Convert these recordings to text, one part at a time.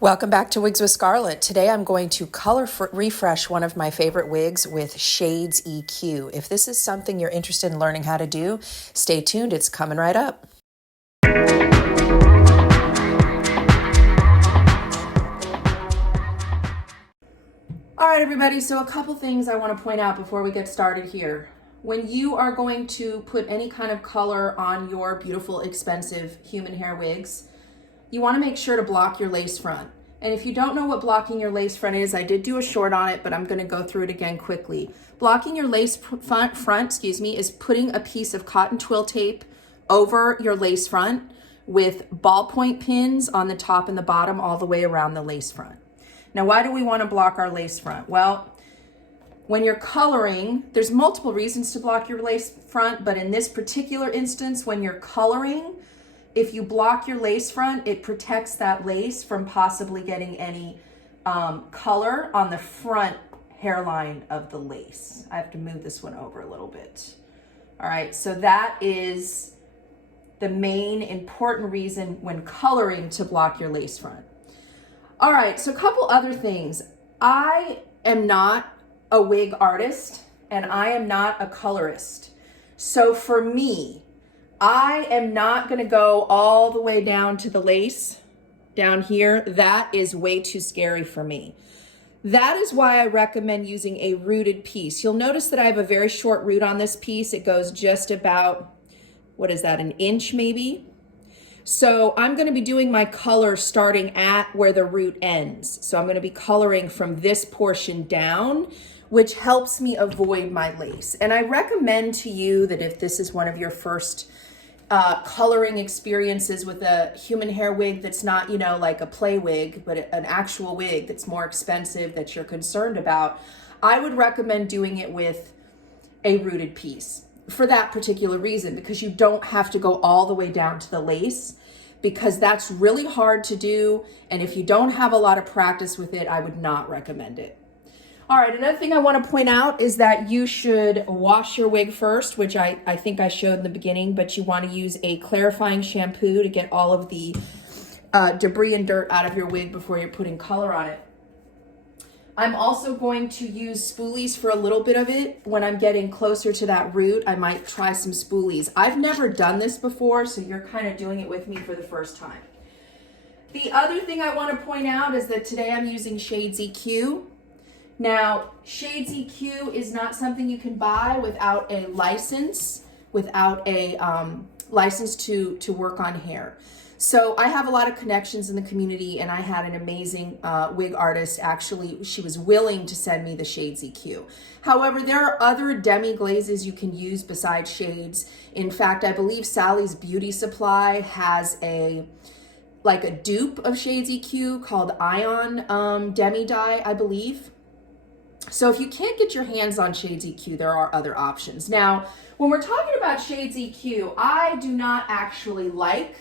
Welcome back to Wigs with Scarlett. Today I'm going to refresh one of my favorite wigs with Shades EQ. If this is something you're interested in learning how to do, stay tuned. It's coming right up. All right, everybody, so a couple things I want to point out before we get started here. When you are going to put any kind of color on your beautiful, expensive human hair wigs, you want to make sure to block your lace front. And if you don't know what blocking your lace front is, I did do a short on it, but I'm going to go through it again quickly. Blocking your lace front, is putting a piece of cotton twill tape over your lace front with ballpoint pins on the top and the bottom all the way around the lace front. Now, why do we want to block our lace front? Well, when you're coloring, there's multiple reasons to block your lace front, but in this particular instance, when you're coloring, if you block your lace front, it protects that lace from possibly getting any color on the front hairline of the lace. I have to move this one over a little bit. All right, so that is the main important reason when coloring to block your lace front. All right, so a couple other things. I am not a wig artist and I am not a colorist. So for me, I am not gonna go all the way down to the lace down here. That is way too scary for me. That is why I recommend using a rooted piece. You'll notice that I have a very short root on this piece. It goes just about, what is that, an inch maybe? So I'm gonna be doing my color starting at where the root ends. So I'm gonna be coloring from this portion down, which helps me avoid my lace. And I recommend to you that if this is one of your first coloring experiences with a human hair wig that's not, like a play wig, but an actual wig that's more expensive that you're concerned about, I would recommend doing it with a rooted piece for that particular reason, because you don't have to go all the way down to the lace, because that's really hard to do. And if you don't have a lot of practice with it, I would not recommend it. All right, another thing I want to point out is that you should wash your wig first, which I think I showed in the beginning, but you want to use a clarifying shampoo to get all of the debris and dirt out of your wig before you're putting color on it. I'm also going to use spoolies for a little bit of it. When I'm getting closer to that root, I might try some spoolies. I've never done this before, so you're kind of doing it with me for the first time. The other thing I want to point out is that today I'm using Shades EQ. Now, Shades EQ is not something you can buy without a license, to work on hair. So I have a lot of connections in the community, and I had an amazing wig artist. Actually, she was willing to send me the Shades EQ. However, there are other demi-glazes you can use besides Shades. In fact, I believe Sally's Beauty Supply has a dupe of Shades EQ called Ion Demi Dye, I believe. So if you can't get your hands on Shades EQ, there are other options. Now, when we're talking about Shades EQ, I do not actually like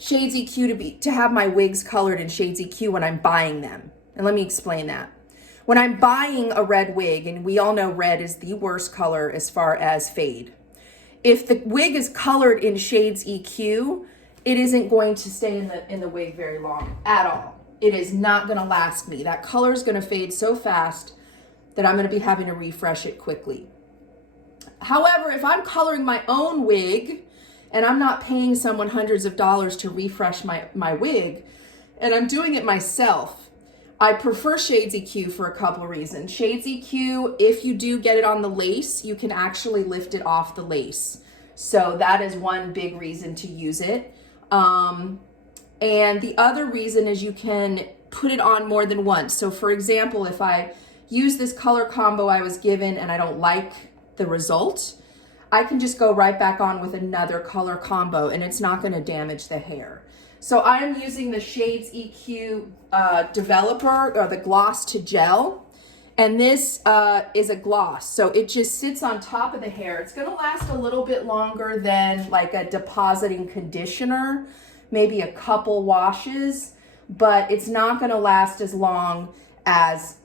Shades EQ to have my wigs colored in Shades EQ when I'm buying them. And let me explain that. When I'm buying a red wig, and we all know red is the worst color as far as fade. If the wig is colored in Shades EQ, it isn't going to stay in the wig very long at all. It is not gonna last me. That color is gonna fade so fast that I'm gonna be having to refresh it quickly. However, if I'm coloring my own wig and I'm not paying someone hundreds of dollars to refresh my wig, and I'm doing it myself, I prefer Shades EQ for a couple of reasons. Shades EQ, if you do get it on the lace, you can actually lift it off the lace. So that is one big reason to use it. And the other reason is you can put it on more than once. So for example, if I use this color combo I was given and I don't like the result, I can just go right back on with another color combo and it's not gonna damage the hair. So I am using the Shades EQ developer, or the gloss to gel. And this is a gloss. So it just sits on top of the hair. It's gonna last a little bit longer than like a depositing conditioner, maybe a couple washes, but it's not gonna last as long as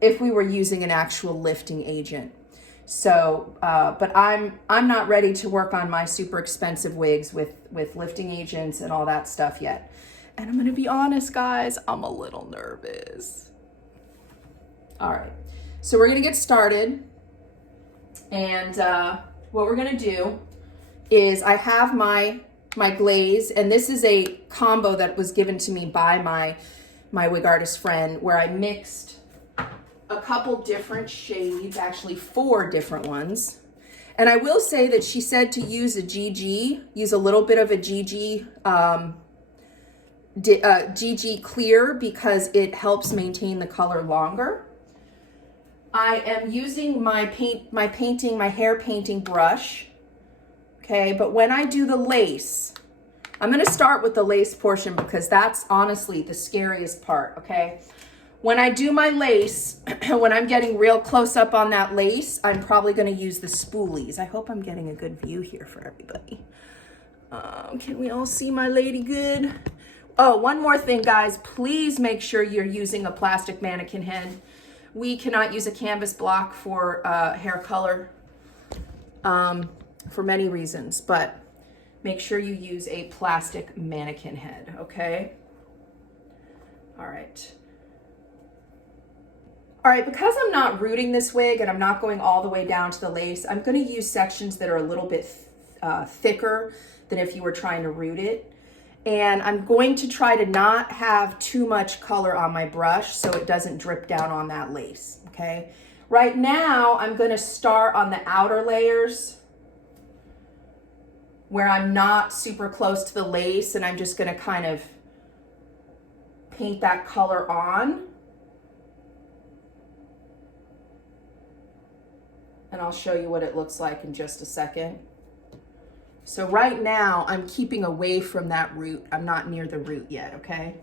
if we were using an actual lifting agent. So, but I'm not ready to work on my super expensive wigs with lifting agents and all that stuff yet. And I'm gonna be honest, guys, I'm a little nervous. All right, so we're gonna get started. And what we're gonna do is I have my glaze, and this is a combo that was given to me by my wig artist friend, where I mixed a couple different shades, actually 4 different ones. And I will say that she said to use a GG, use a little bit of a GG, GG clear, because it helps maintain the color longer. I am using my hair painting brush. Okay, but when I do the lace, I'm gonna start with the lace portion because that's honestly the scariest part, okay? When I do my lace, when I'm getting real close up on that lace, I'm probably gonna use the spoolies. I hope I'm getting a good view here for everybody. Can we all see my lady good? Oh, one more thing, guys. Please make sure you're using a plastic mannequin head. We cannot use a canvas block for hair color for many reasons, but make sure you use a plastic mannequin head, okay? All right. All right, because I'm not rooting this wig and I'm not going all the way down to the lace, I'm gonna use sections that are a little bit thicker than if you were trying to root it. And I'm going to try to not have too much color on my brush so it doesn't drip down on that lace, okay? Right now, I'm gonna start on the outer layers where I'm not super close to the lace, and I'm just gonna kind of paint that color on. And I'll show you what it looks like in just a second. So right now, I'm keeping away from that root. I'm not near the root yet, okay?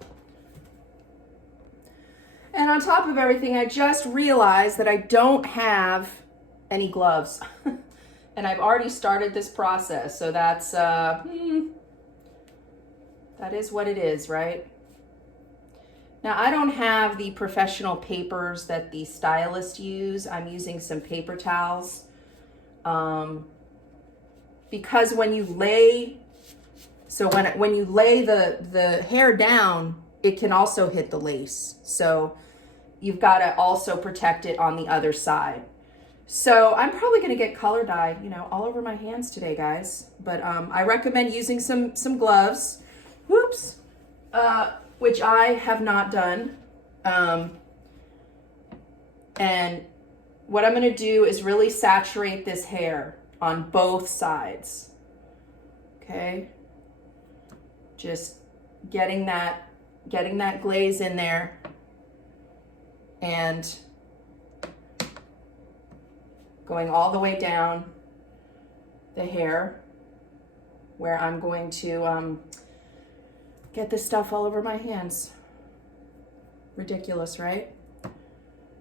And on top of everything, I just realized that I don't have any gloves. And I've already started this process, so that's, that is what it is, right? Now, I don't have the professional papers that the stylists use. I'm using some paper towels. Because when you lay, when you lay the hair down, it can also hit the lace. So you've got to also protect it on the other side. So I'm probably going to get color dye, you know, all over my hands today, guys. But I recommend using some gloves. Whoops. Which I have not done. And what I'm gonna do is really saturate this hair on both sides. Okay? Just getting that glaze in there and going all the way down the hair where I'm going to get this stuff all over my hands. Ridiculous, right?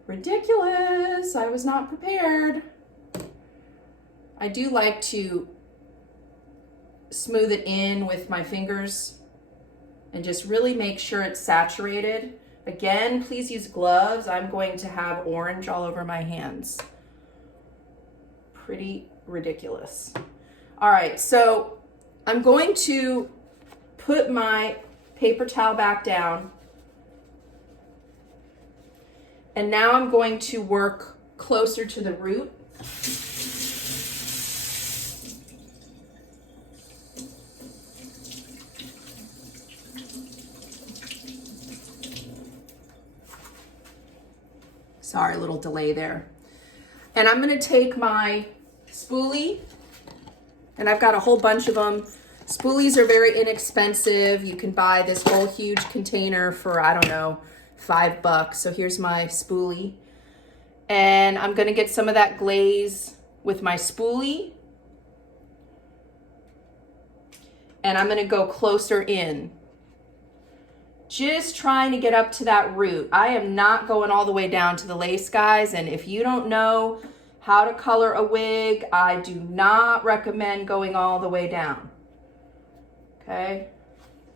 Ridiculous. I was not prepared. I do like to smooth it in with my fingers and just really make sure it's saturated. Again, please use gloves. I'm going to have orange all over my hands. Pretty ridiculous. All right, so I'm going to put my paper towel back down. And now I'm going to work closer to the root. Sorry, a little delay there. And I'm gonna take my spoolie, and I've got a whole bunch of them. Spoolies are very inexpensive. You can buy this whole huge container for, I don't know, $5. So here's my spoolie. And I'm gonna get some of that glaze with my spoolie. And I'm gonna go closer in. Just trying to get up to that root. I am not going all the way down to the lace, guys. And if you don't know how to color a wig, I do not recommend going all the way down. Okay?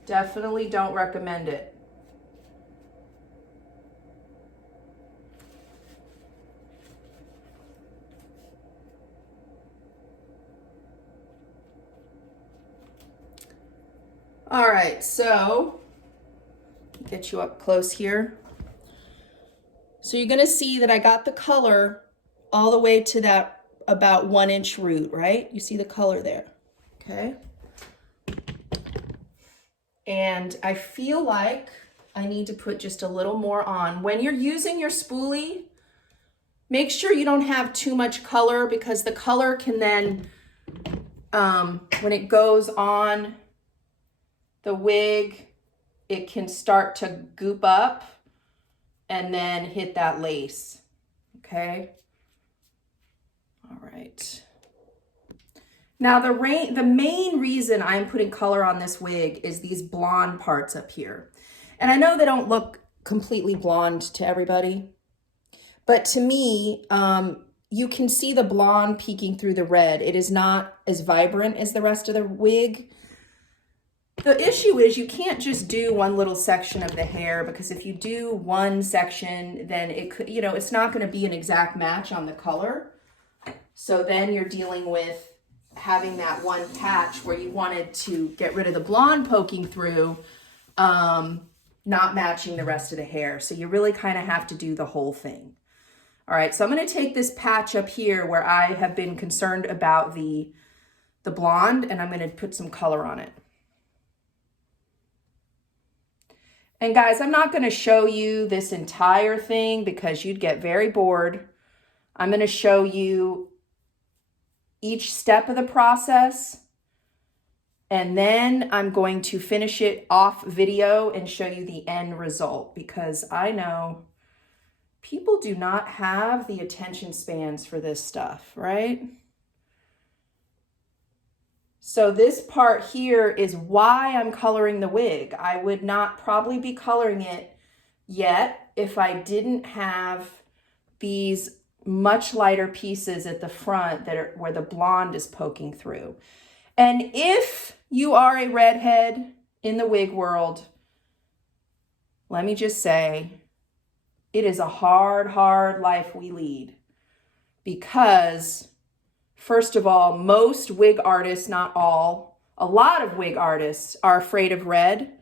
Definitely don't recommend it. All right, so get you up close here. So you're gonna see that I got the color all the way to that about 1 inch root, right? You see the color there, okay? And I feel like I need to put just a little more on. When you're using your spoolie, make sure you don't have too much color, because the color can then, when it goes on the wig, it can start to goop up and then hit that lace, okay? All right. Now the main reason I'm putting color on this wig is these blonde parts up here. And I know they don't look completely blonde to everybody, but to me, you can see the blonde peeking through the red. It is not as vibrant as the rest of the wig. The issue is you can't just do one little section of the hair, because if you do one section, then it could, you know, it's not going to be an exact match on the color. So then you're dealing with having that one patch where you wanted to get rid of the blonde poking through, not matching the rest of the hair. So you really kind of have to do the whole thing. All right, so I'm going to take this patch up here where I have been concerned about the blonde, and I'm going to put some color on it. And guys, I'm not going to show you this entire thing because you'd get very bored. I'm going to show you each step of the process, and then I'm going to finish it off video and show you the end result, because I know people do not have the attention spans for this stuff, right? So this part here is why I'm coloring the wig. I would not probably be coloring it yet if I didn't have these much lighter pieces at the front that are where the blonde is poking through. And if you are a redhead in the wig world, let me just say, it is a hard, hard life we lead, because first of all, most wig artists, not all, a lot of wig artists are afraid of red.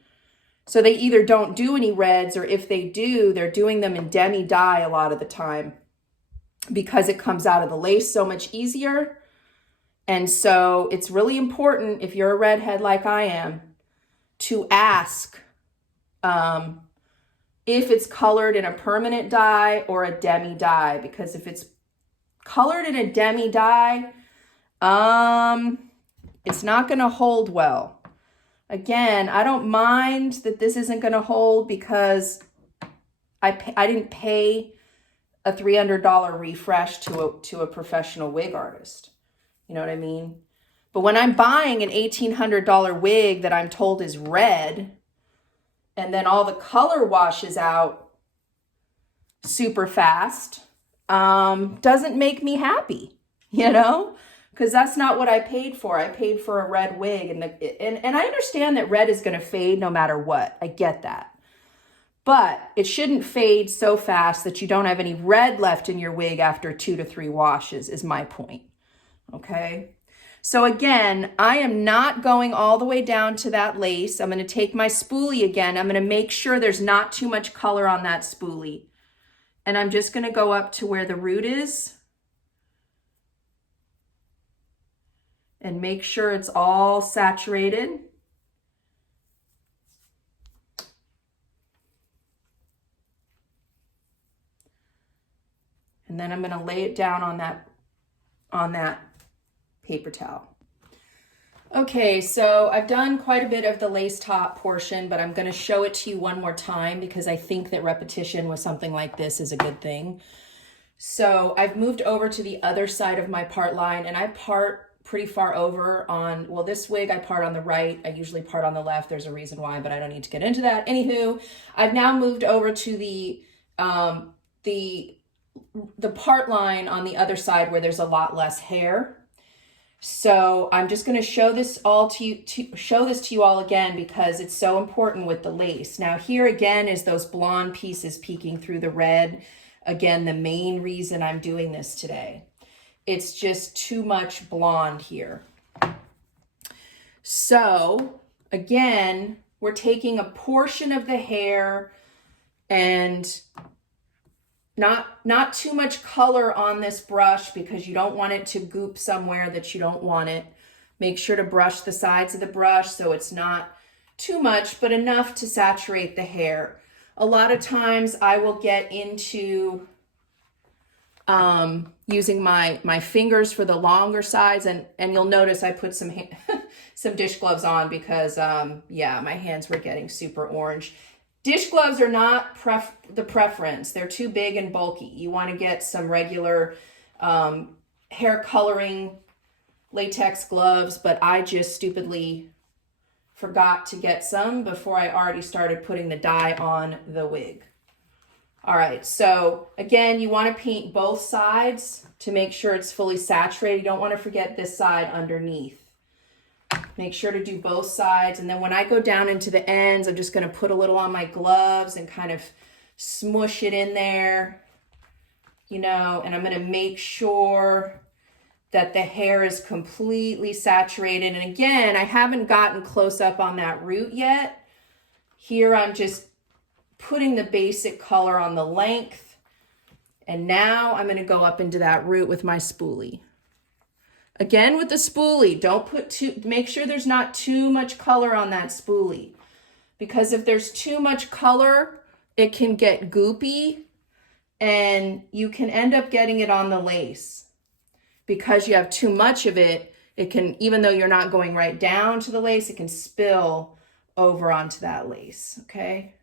So they either don't do any reds, or if they do, they're doing them in demi-dye a lot of the time, because it comes out of the lace so much easier. And so it's really important, if you're a redhead like I am, to ask if it's colored in a permanent dye or a demi-dye, because if it's colored in a demi-dye, it's not going to hold well. Again, I don't mind that this isn't going to hold, because I didn't pay a $300 refresh to a professional wig artist. You know what I mean? But when I'm buying an $1,800 wig that I'm told is red, and then all the color washes out super fast, doesn't make me happy, you know, because that's not what I paid for. I paid for a red wig, and I understand that red is going to fade no matter what. I get that. But it shouldn't fade so fast that you don't have any red left in your wig after 2 to 3 washes, is my point. Okay. So again, I am not going all the way down to that lace. I'm going to take my spoolie again. I'm going to make sure there's not too much color on that spoolie. And I'm just going to go up to where the root is and make sure it's all saturated. And then I'm going to lay it down on that paper towel. Okay, so I've done quite a bit of the lace top portion, but I'm going to show it to you one more time, because I think that repetition with something like this is a good thing. So I've moved over to the other side of my part line, and I part pretty far over on, well, this wig I part on the right. I usually part on the left. There's a reason why, but I don't need to get into that. Anywho, I've now moved over to the part line on the other side where there's a lot less hair. So I'm just going to show this to you all again, because it's so important with the lace. Now here again is those blonde pieces peeking through the red. Again, the main reason I'm doing this today. It's just too much blonde here. So again, we're taking a portion of the hair and not too much color on this brush because you don't want it to goop somewhere that you don't want it. Make sure to brush the sides of the brush so it's not too much, but enough to saturate the hair. A lot of times I will get into using my fingers for the longer sides, and you'll notice I put some some dish gloves on because yeah, my hands were getting super orange. Dish gloves are not the preference. They're too big and bulky. You want to get some regular hair coloring latex gloves, but I just stupidly forgot to get some before I already started putting the dye on the wig. All right, so again, you want to paint both sides to make sure it's fully saturated. You don't want to forget this side underneath. Make sure to do both sides. And then when I go down into the ends, I'm just going to put a little on my gloves and kind of smush it in there, you know, and I'm going to make sure that the hair is completely saturated. And again, I haven't gotten close up on that root yet. Here I'm just putting the basic color on the length. And now I'm going to go up into that root with my spoolie. Again, with the spoolie, don't put make sure there's not too much color on that spoolie, because if there's too much color, it can get goopy and you can end up getting it on the lace. Because you have too much of it, it can, even though you're not going right down to the lace, it can spill over onto that lace, okay?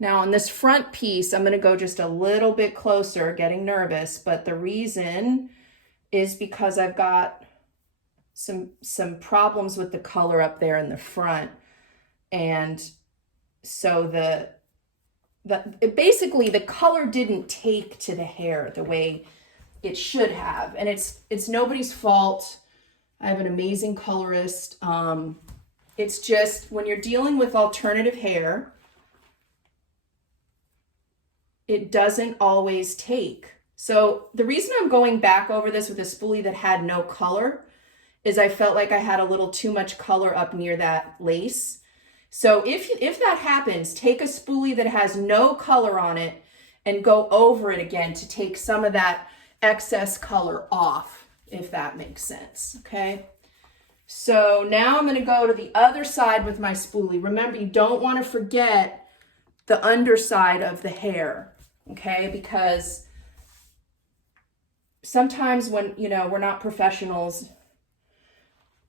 Now on this front piece, I'm gonna go just a little bit closer, getting nervous, but the reason is because I've got some problems with the color up there in the front. And so basically the color didn't take to the hair the way it should have. And it's nobody's fault. I have an amazing colorist. It's just when you're dealing with alternative hair, it doesn't always take. So the reason I'm going back over this with a spoolie that had no color is I felt like I had a little too much color up near that lace. So if that happens, take a spoolie that has no color on it and go over it again to take some of that excess color off, if that makes sense, okay? So now I'm gonna go to the other side with my spoolie. Remember, you don't wanna forget the underside of the hair, okay? Because sometimes when, you know, we're not professionals,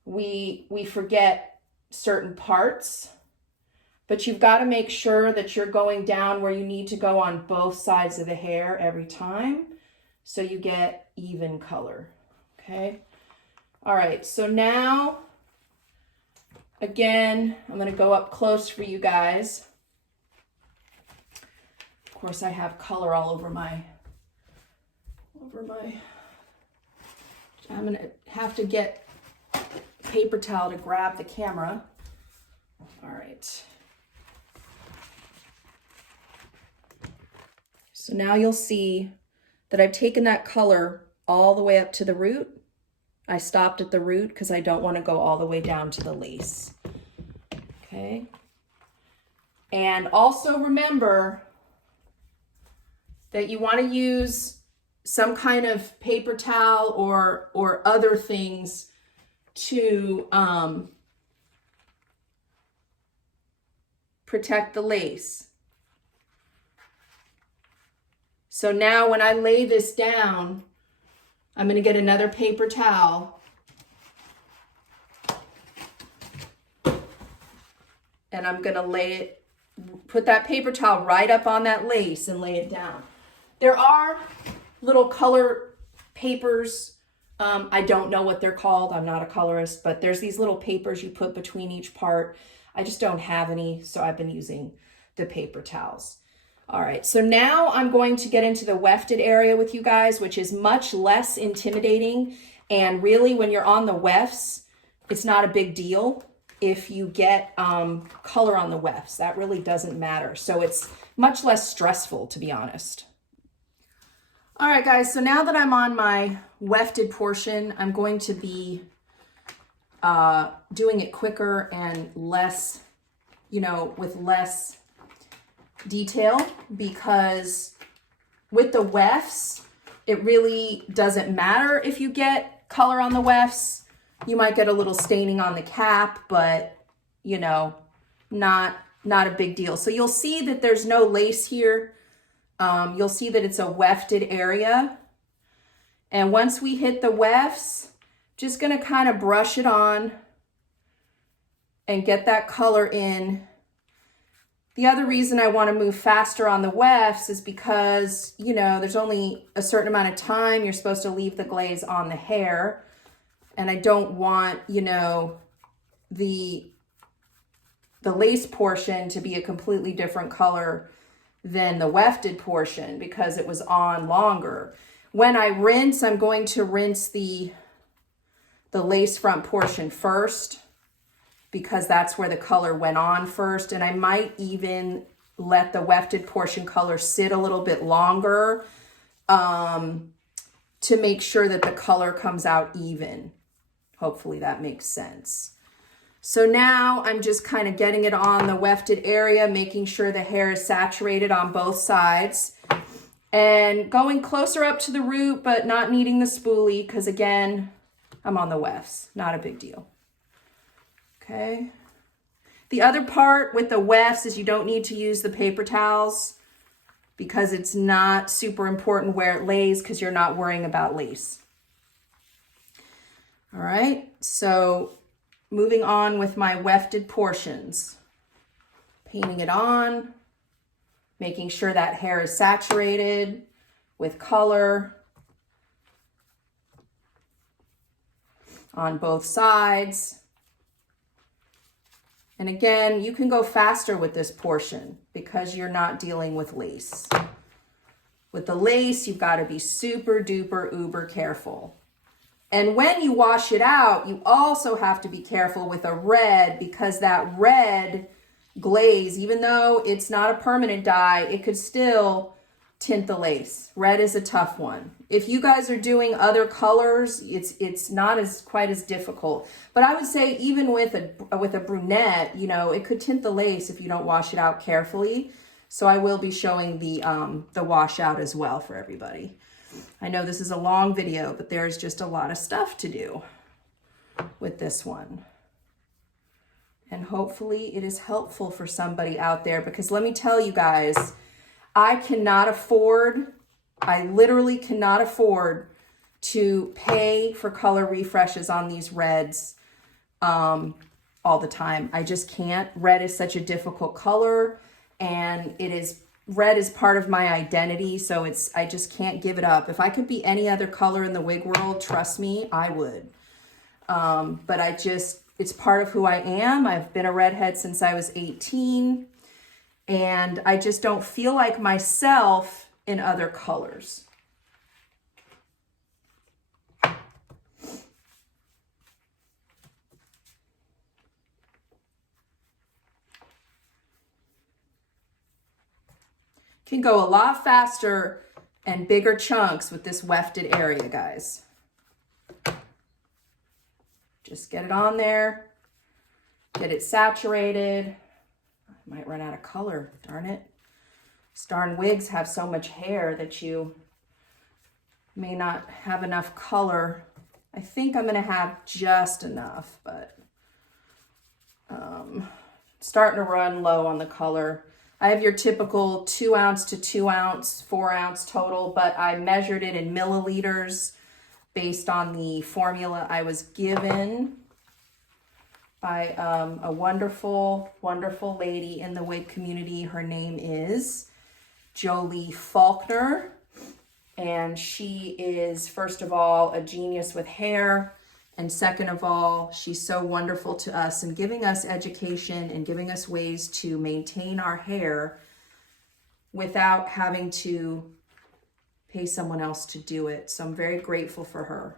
we forget certain parts. But you've got to make sure that you're going down where you need to go on both sides of the hair every time so you get even color, okay? All right, so now, again, I'm going to go up close for you guys. Of course, I have color all over my, I'm going to have to get a paper towel to grab the camera. All right. So now you'll see that I've taken that color all the way up to the root. I stopped at the root because I don't want to go all the way down to the lace. Okay. And also remember that you want to use some kind of paper towel or other things to protect the lace. So now when I lay this down, I'm going to get another paper towel and I'm going to put that paper towel right up on that lace and lay it down. There are little color papers. I don't know what they're called. I'm not a colorist, but there's these little papers you put between each part. I just don't have any, so I've been using the paper towels. All right, so now I'm going to get into the wefted area with you guys, which is much less intimidating. And really, when you're on the wefts, it's not a big deal if you get color on the wefts. That really doesn't matter. So it's much less stressful, to be honest. All right, guys, so now that I'm on my wefted portion, I'm going to be doing it quicker and less, you know, with less detail, because with the wefts, it really doesn't matter if you get color on the wefts. You might get a little staining on the cap, but you know, not a big deal. So you'll see that there's no lace here. You'll see that it's a wefted area. And once we hit the wefts, just gonna kind of brush it on and get that color in. The other reason I want to move faster on the wefts is because, you know, there's only a certain amount of time you're supposed to leave the glaze on the hair. And I don't want, you know, the lace portion to be a completely different color than the wefted portion because it was on longer. When I rinse, I'm going to rinse the lace front portion first, because that's where the color went on first. And I might even let the wefted portion color sit a little bit longer to make sure that the color comes out even. Hopefully that makes sense. So now I'm just kind of getting it on the wefted area, making sure the hair is saturated on both sides. And going closer up to the root, but not needing the spoolie, because again, I'm on the wefts, not a big deal. Okay. The other part with the wefts is you don't need to use the paper towels because it's not super important where it lays, because you're not worrying about lace. All right, so moving on with my wefted portions. Painting it on, making sure that hair is saturated with color on both sides. And again, you can go faster with this portion because you're not dealing with lace. With the lace, you've got to be super duper uber careful. And when you wash it out, you also have to be careful with a red, because that red glaze, even though it's not a permanent dye, it could still tint the lace. Red is a tough one. If you guys are doing other colors, it's not quite as difficult. But I would say even with a brunette, you know, it could tint the lace if you don't wash it out carefully. So I will be showing the washout as well for everybody. I know this is a long video, but there's just a lot of stuff to do with this one. And hopefully it is helpful for somebody out there, because let me tell you guys, I literally cannot afford to pay for color refreshes on these reds all the time. I just can't. Red is such a difficult color, and red is part of my identity, so I just can't give it up. If I could be any other color in the wig world, trust me, I would. But it's part of who I am. I've been a redhead since I was 18. And I just don't feel like myself in other colors. Can go a lot faster and bigger chunks with this wefted area, guys. Just get it on there, get it saturated. Might run out of color, darn it. These darn wigs have so much hair that you may not have enough color. I think I'm gonna have just enough, but starting to run low on the color. I have your typical 2 ounce to 2 ounce, 4 ounce total, but I measured it in milliliters based on the formula I was given by a wonderful, wonderful lady in the wig community. Her name is Jolie Faulkner, and she is, first of all, a genius with hair, and second of all, she's so wonderful to us and giving us education and giving us ways to maintain our hair without having to pay someone else to do it. So I'm very grateful for her.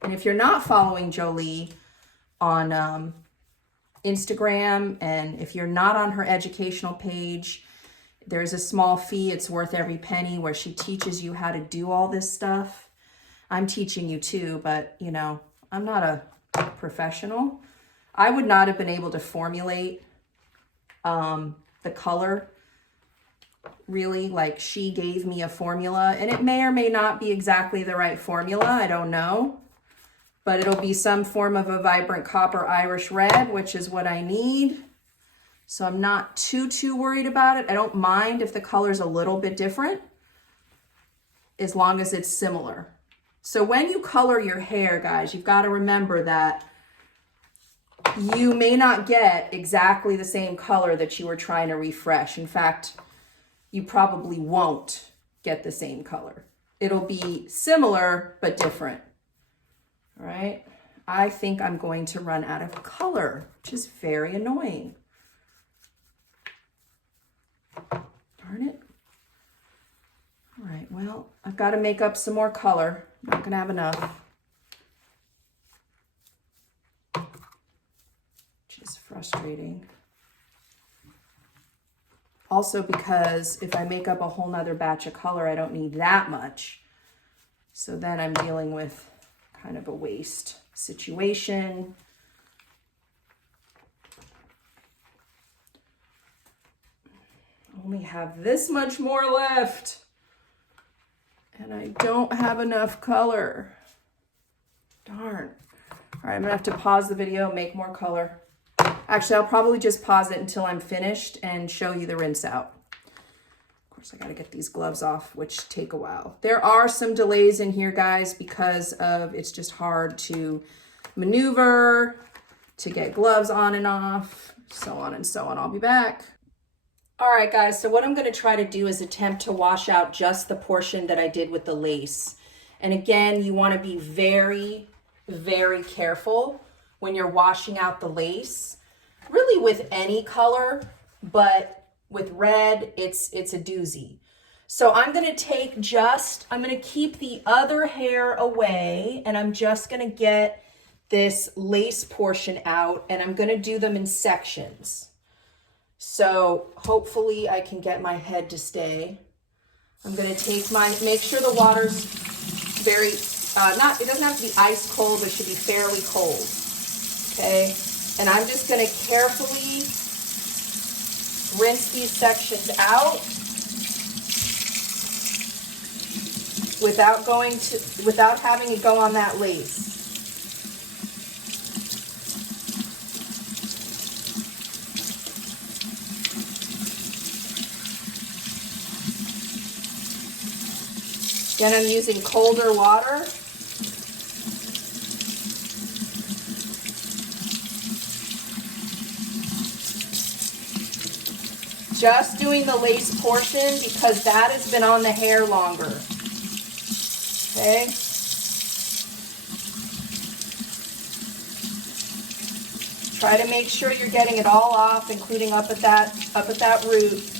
And if you're not following Jolie on Instagram, and if you're not on her educational page, there's a small fee. It's worth every penny, where she teaches you how to do all this stuff. I'm teaching you too, but you know, I'm not a professional. I would not have been able to formulate the color really. Like, she gave me a formula, and it may or may not be exactly the right formula. I don't know, but it'll be some form of a vibrant copper Irish red, which is what I need. So I'm not too worried about it. I don't mind if the color's a little bit different, as long as it's similar. So when you color your hair, guys, you've got to remember that you may not get exactly the same color that you were trying to refresh. In fact, you probably won't get the same color. It'll be similar, but different. All right. I think I'm going to run out of color, which is very annoying. Darn it. All right, well, I've got to make up some more color. I'm not going to have enough. Which is frustrating. Also because if I make up a whole nother batch of color, I don't need that much. So then I'm dealing with kind of a waste situation. I only have this much more left. And I don't have enough color. Darn. All right, I'm gonna have to pause the video, make more color. Actually, I'll probably just pause it until I'm finished and show you the rinse out. Of course, I gotta get these gloves off, which take a while. There are some delays in here, guys, because of it's just hard to maneuver, to get gloves on and off, so on and so on. I'll be back. All right, guys, so what I'm going to try to do is attempt to wash out just the portion that I did with the lace. And again, you want to be very, very careful when you're washing out the lace, really with any color, but with red, it's a doozy. So I'm going to I'm going to keep the other hair away, and I'm just going to get this lace portion out, and I'm going to do them in sections. So hopefully I can get my head to stay. I'm going to take make sure the water's very, it doesn't have to be ice cold, it should be fairly cold. Okay. And I'm just going to carefully rinse these sections out without having it go on that lace. Again, I'm using colder water. Just doing the lace portion because that has been on the hair longer. Okay. Try to make sure you're getting it all off, including up at that root.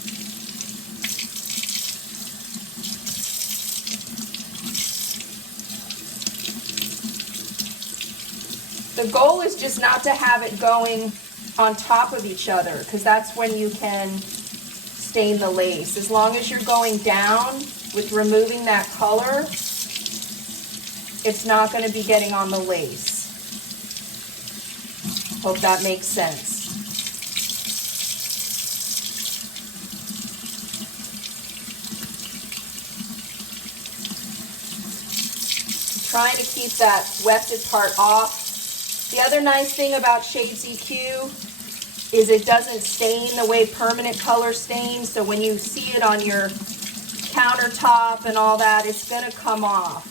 The goal is just not to have it going on top of each other, because that's when you can stain the lace. As long as you're going down with removing that color, it's not going to be getting on the lace. Hope that makes sense. Trying to keep that wefted part off. The other nice thing about Shades EQ is it doesn't stain the way permanent color stains. So when you see it on your countertop and all that, it's going to come off.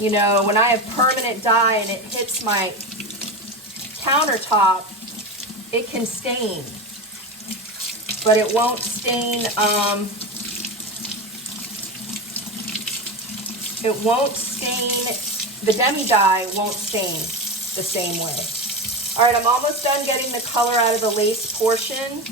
You know, when I have permanent dye and it hits my countertop, it can stain. But it won't stain, the demi-dye won't stain the same way. All right, I'm almost done getting the color out of the lace portion.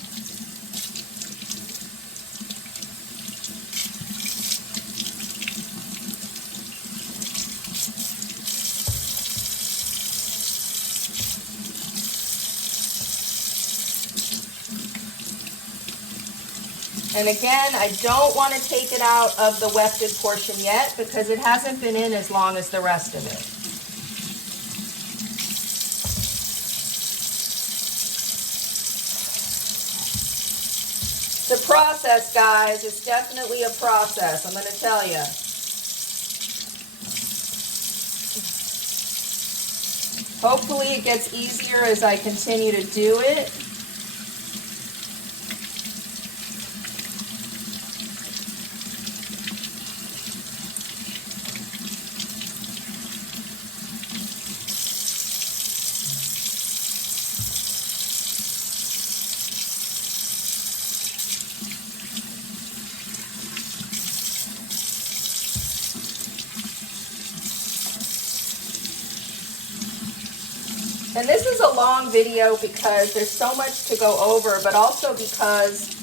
And again, I don't want to take it out of the wefted portion yet because it hasn't been in as long as the rest of it. It's a process, guys. It's definitely a process, I'm going to tell you. Hopefully it gets easier as I continue to do it. And this is a long video because there's so much to go over, but also because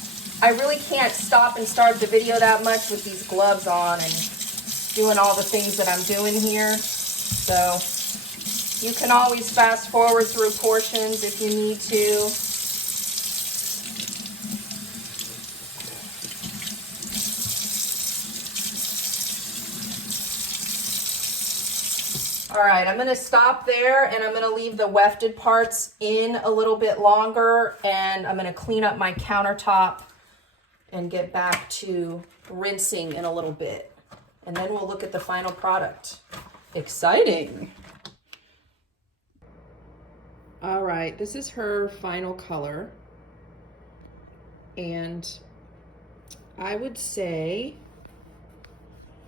I really can't stop and start the video that much with these gloves on and doing all the things that I'm doing here. So you can always fast forward through portions if you need to. All right, I'm gonna stop there and I'm gonna leave the wefted parts in a little bit longer, and I'm gonna clean up my countertop and get back to rinsing in a little bit. And then we'll look at the final product. Exciting. All right, this is her final color. And I would say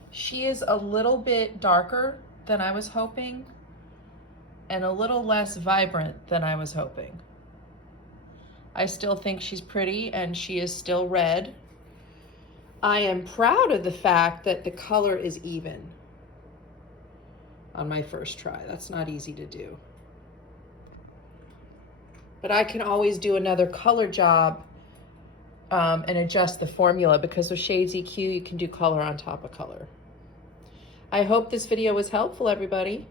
she is a little bit darker than I was hoping and a little less vibrant than I was hoping. I still think she's pretty and she is still red. I am proud of the fact that the color is even on my first try. That's not easy to do. But I can always do another color job and adjust the formula, because with Shades EQ, you can do color on top of color. I hope this video was helpful, everybody.